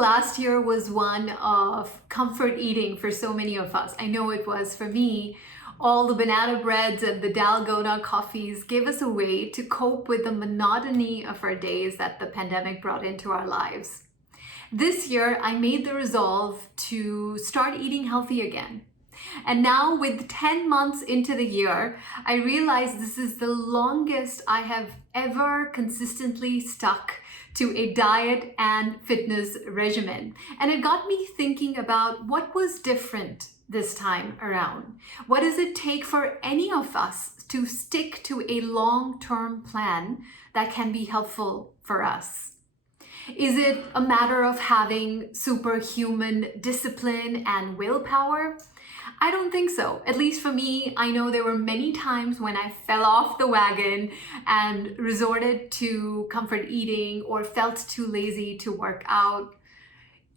last year was one of comfort eating for so many of us. I know it was for me. All the banana breads and the dalgona coffees gave us a way to cope with the monotony of our days that the pandemic brought into our lives. This year, I made the resolve to start eating healthy again. And now with 10 months into the year, I realize this is the longest I have ever consistently stuck to a diet and fitness regimen. And it got me thinking about what was different this time around. What does it take for any of us to stick to a long-term plan that can be helpful for us? Is it a matter of having superhuman discipline and willpower? I don't think so. At least for me, I know there were many times when I fell off the wagon and resorted to comfort eating or felt too lazy to work out.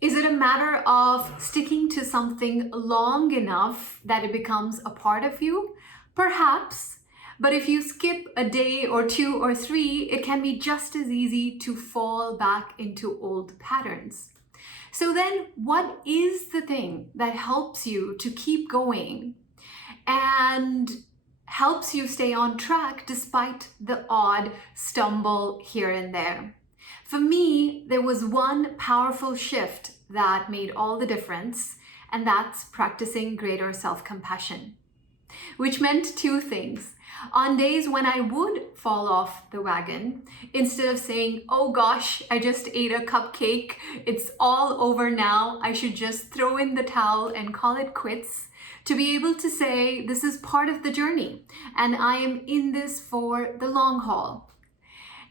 Is it a matter of sticking to something long enough that it becomes a part of you? Perhaps. But if you skip a day or two or three, it can be just as easy to fall back into old patterns. So then, what is the thing that helps you to keep going and helps you stay on track despite the odd stumble here and there? For me, there was one powerful shift that made all the difference, and that's practicing greater self-compassion, which meant two things. On days when I would fall off the wagon, instead of saying, oh gosh, I just ate a cupcake, it's all over now, I should just throw in the towel and call it quits, to be able to say, this is part of the journey and I am in this for the long haul.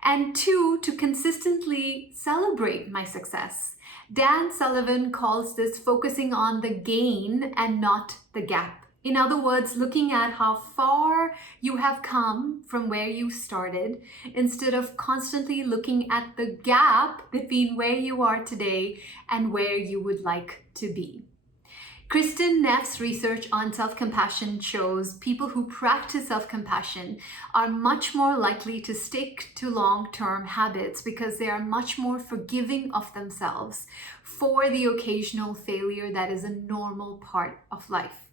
And two, to consistently celebrate my success. Dan Sullivan calls this focusing on the gain and not the gap. In other words, looking at how far you have come from where you started, instead of constantly looking at the gap between where you are today and where you would like to be. Kristen Neff's research on self-compassion shows people who practice self-compassion are much more likely to stick to long-term habits because they are much more forgiving of themselves for the occasional failure that is a normal part of life.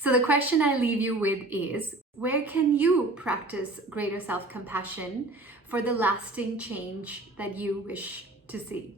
So the question I leave you with is, where can you practice greater self-compassion for the lasting change that you wish to see?